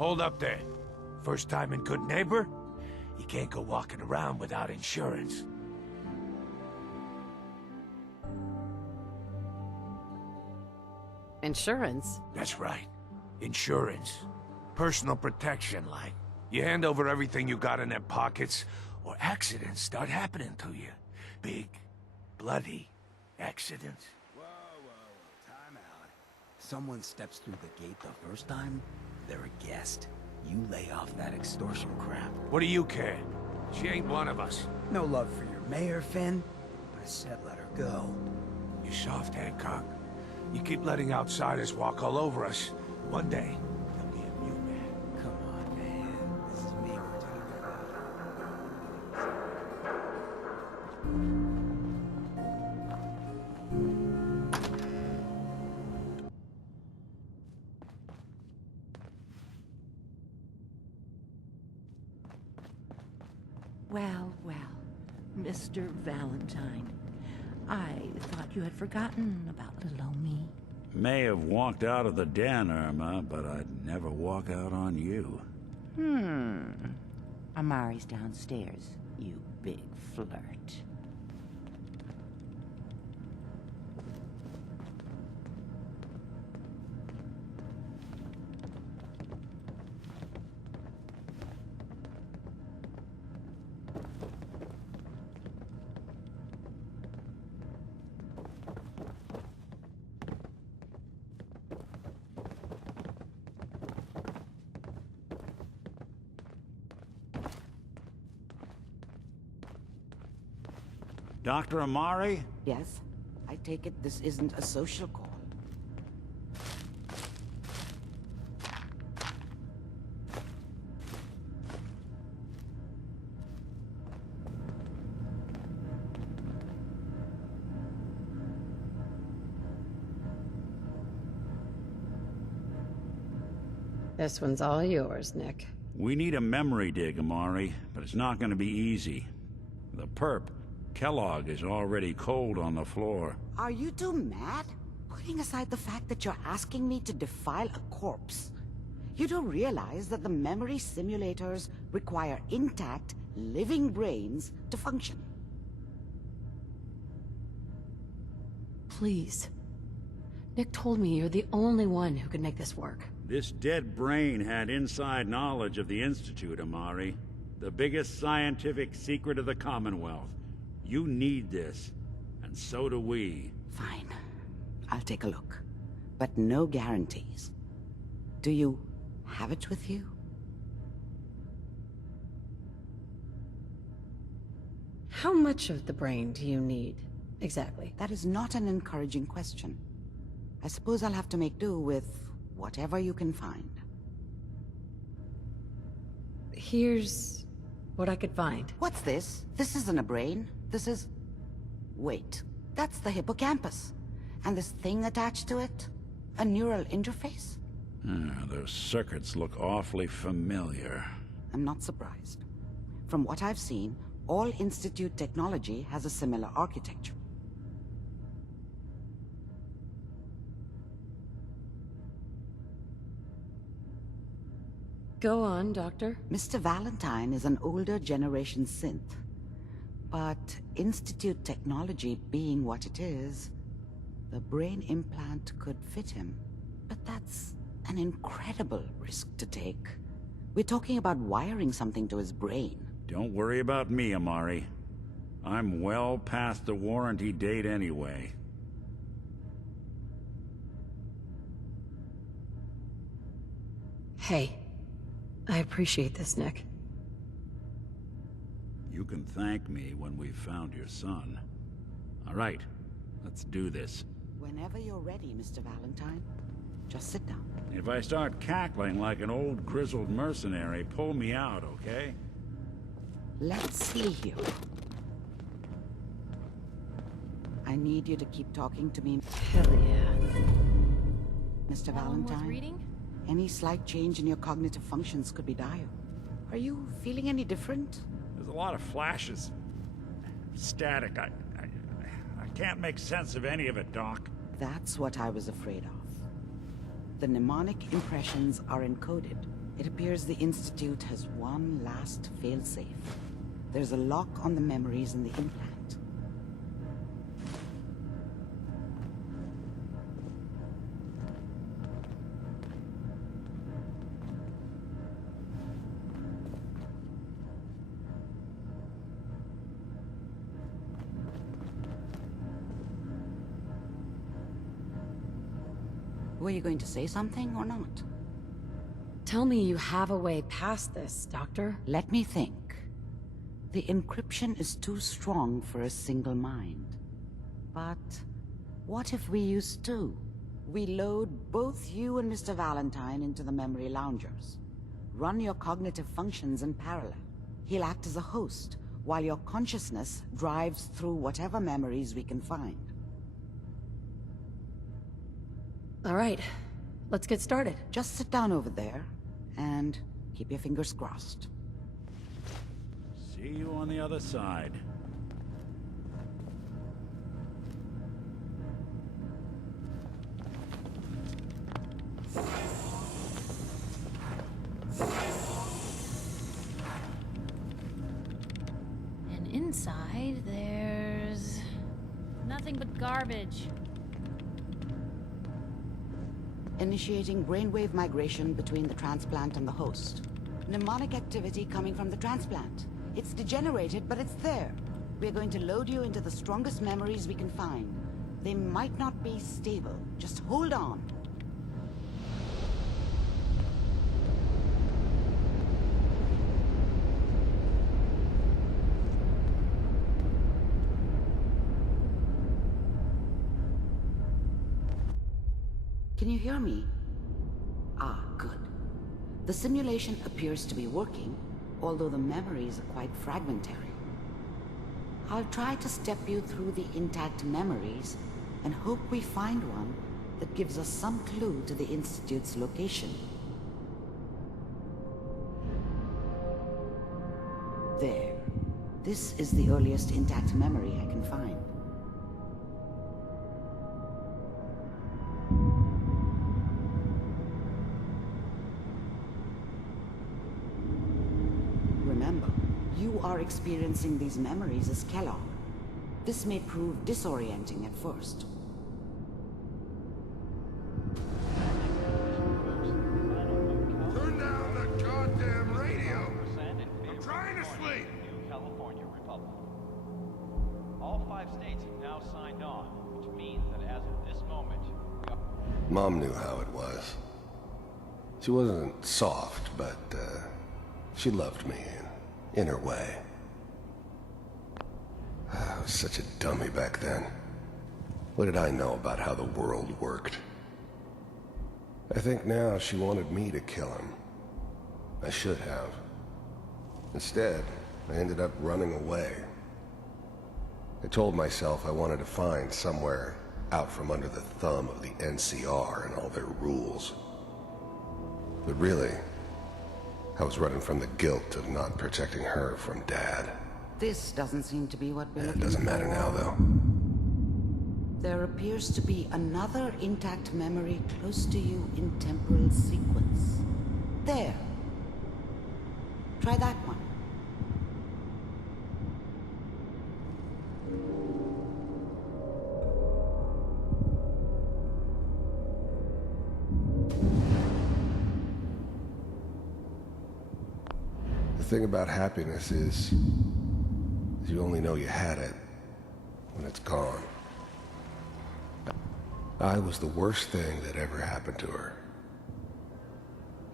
Hold up there. First time in Good Neighbor? You can't go walking around without insurance. Insurance? That's right. Insurance. Personal protection, like. You hand over everything you got in their pockets, or accidents start happening to you. Big, bloody accidents. Whoa, time out. Someone steps through the gate the first time, they're a guest. You lay off that extortion crap. What do you care? She ain't one of us. No love for your mayor, Finn? I said let her go. You soft, Hancock. You keep letting outsiders walk all over us. One day, they'll be a new man. Come on, man. This is me we're talking about. Well, well, Mr. Valentine. I thought you had forgotten about little old me. May have walked out of the den, Irma, but I'd never walk out on you. Amari's downstairs, you big flirt. Dr. Amari? Yes? I take it this isn't a social call. This one's all yours, Nick. We need a memory dig, Amari, but it's not going to be easy. The perp, Kellogg, is already cold on the floor. Are you two mad? Putting aside the fact that you're asking me to defile a corpse, you don't realize that the memory simulators require intact, living brains to function. Please. Nick told me you're the only one who could make this work. This dead brain had inside knowledge of the Institute, Amari. The biggest scientific secret of the Commonwealth. You need this, and so do we. Fine. I'll take a look. But no guarantees. Do you have it with you? How much of the brain do you need, exactly? That is not an encouraging question. I suppose I'll have to make do with whatever you can find. Here's what I could find. What's this? This isn't a brain. This is... Wait. That's the hippocampus. And this thing attached to it? A neural interface? Those circuits look awfully familiar. I'm not surprised. From what I've seen, all Institute technology has a similar architecture. Go on, Doctor. Mr. Valentine is an older generation synth. But Institute technology being what it is, the brain implant could fit him. But that's an incredible risk to take. We're talking about wiring something to his brain. Don't worry about me, Amari. I'm well past the warranty date anyway. Hey. I appreciate this, Nick. You can thank me when we've found your son. All right, let's do this. Whenever you're ready, Mr. Valentine. Just sit down. If I start cackling like an old grizzled mercenary, pull me out, okay? Let's see here. I need you to keep talking to me, Hell yeah. Mr. Valentine. Any slight change in your cognitive functions could be dire. Are you feeling any different? There's a lot of flashes. Static. I can't make sense of any of it, Doc. That's what I was afraid of. The mnemonic impressions are encoded, It appears the Institute has one last failsafe. There's a lock on the memories in the implant. Were you going to say something or not? Tell me you have a way past this, Doctor. Let me think. The encryption is too strong for a single mind. But what if we use two? We load both you and Mr. Valentine into the memory loungers. Run your cognitive functions in parallel. He'll act as a host, while your consciousness drives through whatever memories we can find. All right, let's get started. Just sit down over there, and keep your fingers crossed. See you on the other side. And inside, there's nothing but garbage. Initiating brainwave migration between the transplant and the host. Mnemonic activity coming from the transplant. It's degenerated, but it's there. We're going to load you into the strongest memories we can find. They might not be stable. Just hold on. Can you hear me? Ah, good. The simulation appears to be working, although the memories are quite fragmentary. I'll try to step you through the intact memories and hope we find one that gives us some clue to the Institute's location. There. This is the earliest intact memory I can find. Remember, you are experiencing these memories as Kellogg. This may prove disorienting at first. Turn down the goddamn radio! I'm trying to sleep! California Republic. All 5 states have now signed on, which means that as of this moment, Mom knew how it was. She wasn't soft, but she loved me in her way. I was such a dummy back then. What did I know about how the world worked? I think now she wanted me to kill him. I should have. Instead, I ended up running away. I told myself I wanted to find somewhere out from under the thumb of the NCR and all their rules. But really, I was running from the guilt of not protecting her from Dad. This doesn't seem to be what we're It looking doesn't matter for. now, though. There appears to be another intact memory close to you in temporal sequence. There. Try that one. The thing about happiness is you only know you had it when it's gone. I was the worst thing that ever happened to her.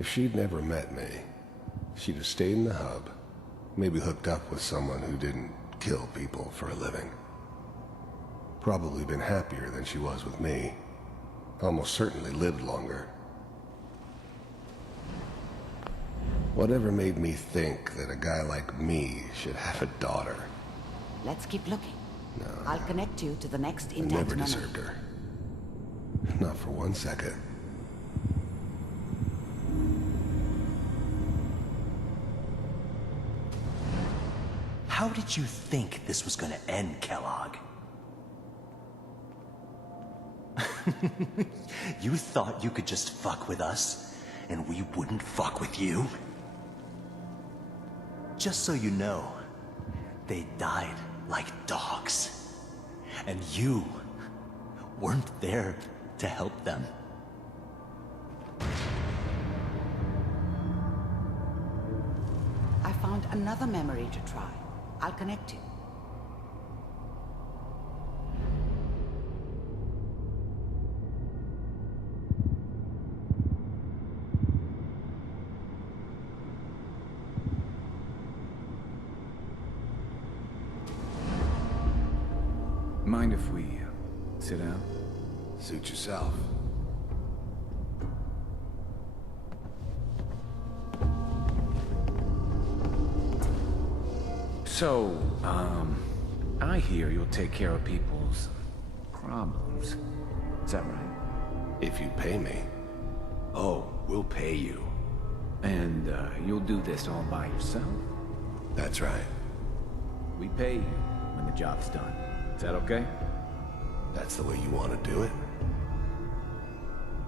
If she'd never met me, she'd have stayed in the hub, maybe hooked up with someone who didn't kill people for a living. Probably been happier than she was with me. Almost certainly lived longer. Whatever made me think that a guy like me should have a daughter? Let's keep looking. No. I'll connect you to the next I intact never memory. deserved her. Not for 1 second. How did you think this was gonna end, Kellogg? You thought you could just fuck with us? and we wouldn't fuck with you? Just so you know, they died like dogs. And you weren't there to help them. I found another memory to try. I'll connect you. Mind if we sit down? Suit yourself. So, I hear you'll take care of people's problems. Is that right? If you pay me. Oh, we'll pay you. And, you'll do this all by yourself? That's right. We pay you when the job's done. Is that okay? That's the way you want to do it?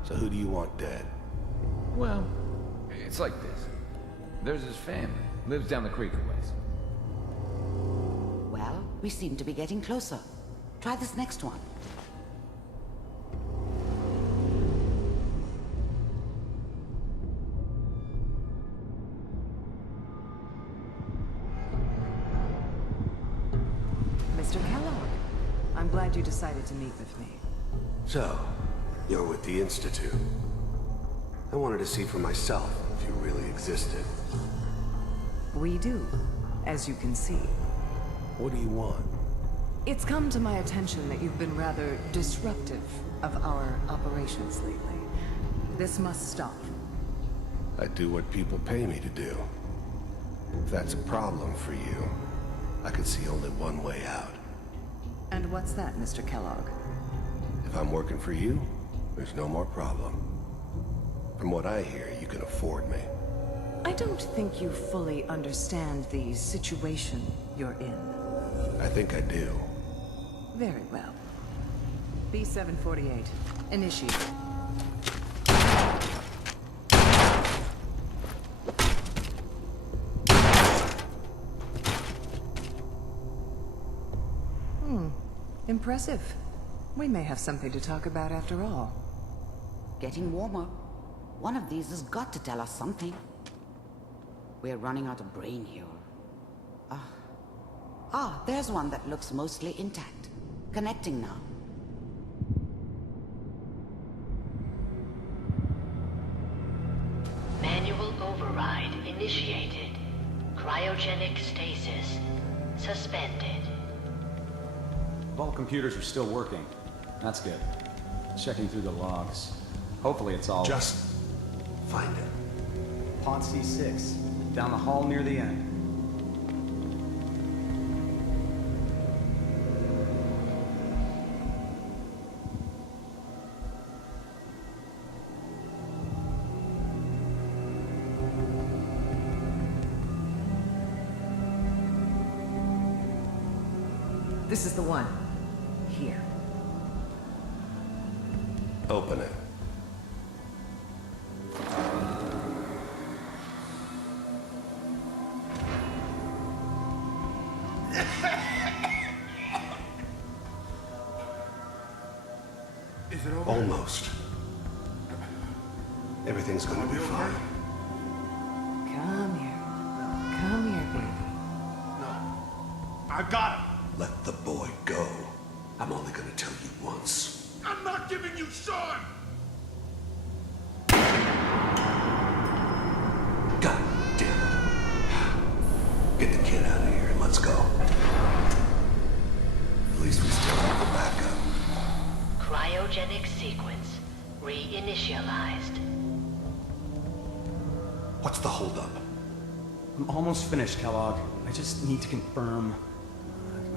So who do you want dead? Well, it's like this. There's his family. Lives down the creek a ways. Well, we seem to be getting closer. Try this next one. Mr. Kellogg, I'm glad you decided to meet with me. So, you're with the Institute. I wanted to see for myself if you really existed. We do, as you can see. What do you want? It's come to my attention that you've been rather disruptive of our operations lately. This must stop. I do what people pay me to do. If that's a problem for you, I could see only one way out. And what's that, Mr. Kellogg? If I'm working for you, there's no more problem. From what I hear, you can afford me. I don't think you fully understand the situation you're in. I think I do. Very well. B-748, initiate. Impressive. We may have something to talk about after all. Getting warmer. One of these has got to tell us something. We're running out of brain here. There's one that looks mostly intact. Connecting now. Manual override initiated. Cryogenic stasis suspended. Vault computers are still working. That's good. Checking through the logs. Hopefully it's all... Just find it. Pod C6, down the hall near the end. This is the one. Here. Open it. Is it over? Almost. Everything's gonna be fine. Come here. Come here, baby. No. I got him. Let the boy go. I'm only gonna tell you once. I'm not giving you Shaun! God damn it. Get the kid out of here and let's go. At least we still have the backup. Cryogenic sequence reinitialized. What's the holdup? I'm almost finished, Kellogg. I just need to confirm.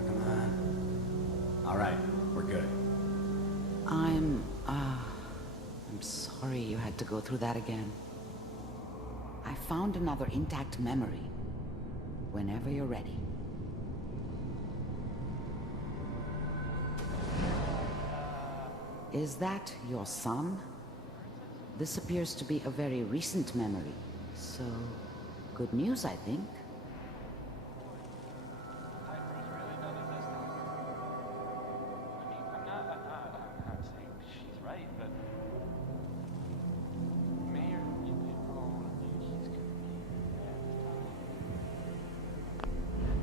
Come on. All right, we're good. I'm sorry you had to go through that again. I found another intact memory. Whenever you're ready. Is that your son? This appears to be a very recent memory. So, good news, I think.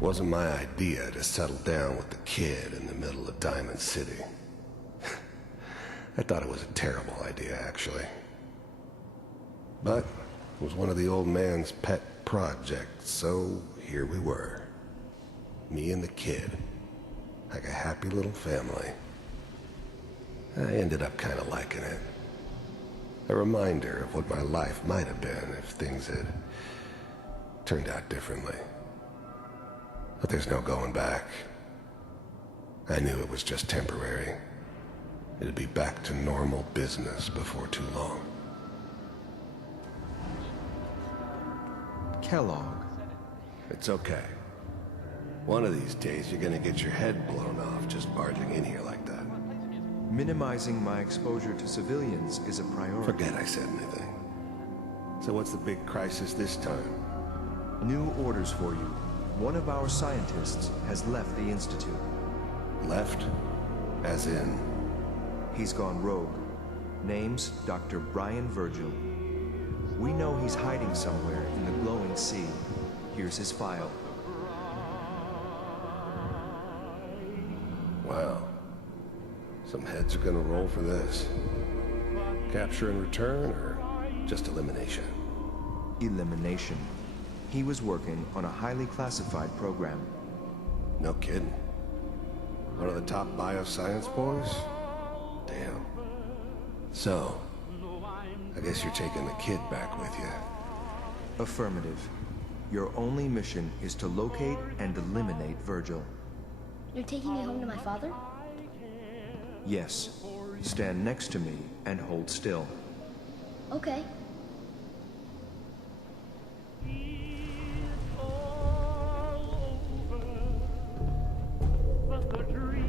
Wasn't my idea to settle down with the kid in the middle of Diamond City. I thought it was a terrible idea, actually. But it was one of the old man's pet projects, so here we were. Me and the kid. Like a happy little family. I ended up kind of liking it. A reminder of what my life might have been if things had turned out differently. But there's no going back. I knew it was just temporary. It'd be back to normal business before too long. Kellogg. It's okay. One of these days you're gonna get your head blown off just barging in here like that. Minimizing my exposure to civilians is a priority. Forget I said anything. So what's the big crisis this time? New orders for you. One of our scientists has left the Institute. Left? As in? He's gone rogue. Name's Dr. Brian Virgil. We know he's hiding somewhere in the glowing sea. Here's his file. Wow. Some heads are gonna roll for this. Capture and return, or just elimination? Elimination. He was working on a highly classified program. No kidding. One of the top bioscience boys? Damn. So, I guess you're taking the kid back with you. Affirmative. Your only mission is to locate and eliminate Virgil. You're taking me home to my father? Yes. Stand next to me and hold still. Okay.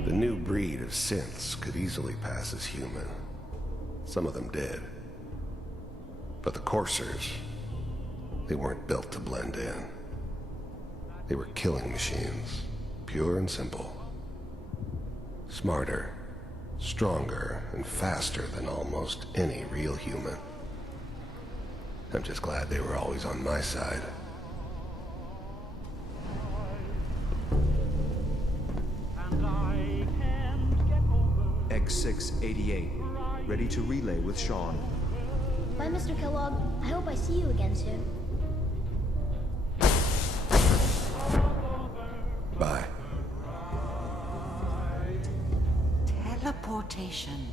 The new breed of synths could easily pass as human. Some of them did. But the coursers, they weren't built to blend in. They were killing machines, pure and simple. Smarter, stronger, and faster than almost any real human. I'm just glad they were always on my side. X688, ready to relay with Shaun. Bye, Mr. Kellogg. I hope I see you again soon. Bye. Teleportation.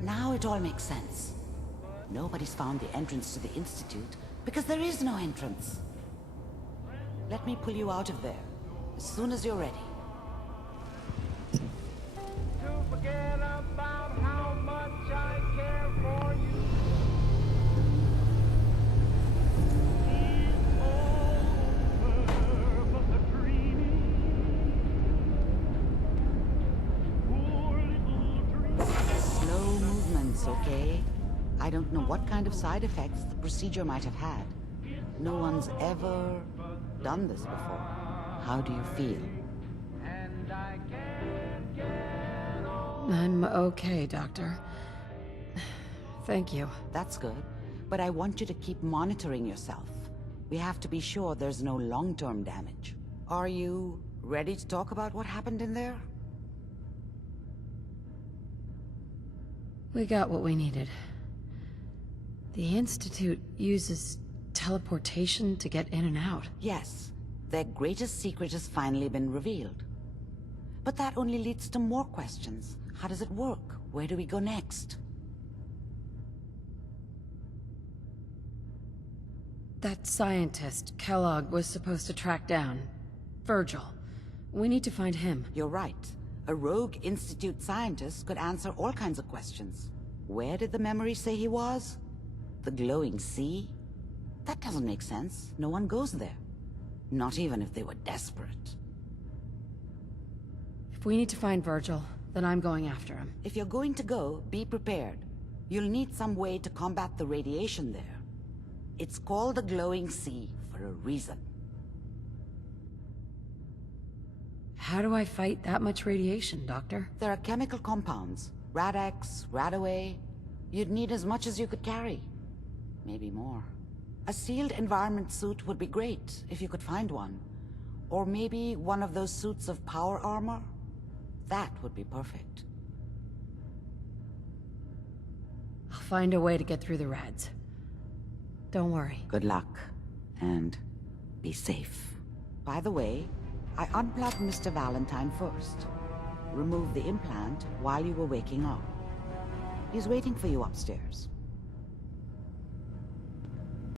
Now it all makes sense. Nobody's found the entrance to the Institute because there is no entrance. Let me pull you out of there as soon as you're ready. Forget about how much I care for you. Slow movements, okay? I don't know what kind of side effects the procedure might have had. No one's ever done this before. How do you feel? I'm okay, Doctor. Thank you. That's good. But I want you to keep monitoring yourself. We have to be sure there's no long-term damage. Are you ready to talk about what happened in there? We got what we needed. The Institute uses teleportation to get in and out. Yes. Their greatest secret has finally been revealed. But that only leads to more questions. How does it work? Where do we go next? That scientist, Kellogg, was supposed to track down. Virgil. We need to find him. You're right. A rogue Institute scientist could answer all kinds of questions. Where did the memory say he was? The glowing sea? That doesn't make sense. No one goes there. Not even if they were desperate. If we need to find Virgil, then I'm going after him. If you're going to go, be prepared. You'll need some way to combat the radiation there. It's called the glowing sea for a reason. How do I fight that much radiation, Doctor? There are chemical compounds. Rad-X, Radaway. You'd need as much as you could carry. Maybe more. A sealed environment suit would be great, if you could find one. Or maybe one of those suits of power armor? That would be perfect. I'll find a way to get through the rads. Don't worry. Good luck. And be safe. By the way, I unplugged Mr. Valentine first. Removed the implant while you were waking up. He's waiting for you upstairs.